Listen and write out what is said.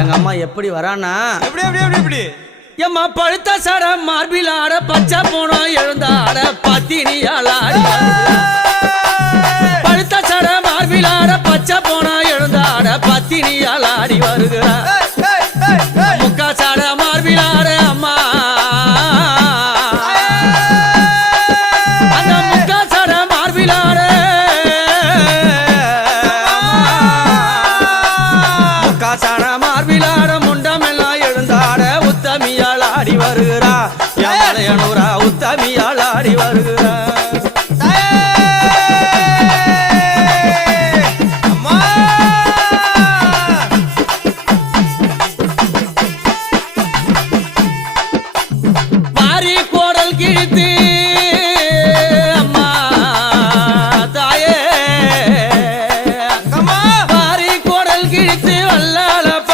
எங்க அம்மா எப்படி வரானா எப்படி எப்படி எப்படி எப்படி எம்மா பழுத்த சட மார்பில் ஆட பச்சை போனோம் எழுந்தாட பத்தினியால் ஆடி பழுத்த சட மார்பில் ஆட பச்சை போனோம் எழுந்தாட பத்தினியால் ஆடி வருகிறார் முக்கா சட மார்பில் ஆட அம்மா அந்த முக்கா சட மார்பில் ஆட முக்கா சட மார்பில் ஆட முண்டமெல்லாம் எழுந்தாட உத்தமியால் ஆடி வருகிறா யானையனூரா உத்தமியால் ஆடி வருகிறா மாறி கோடல் கிழித்து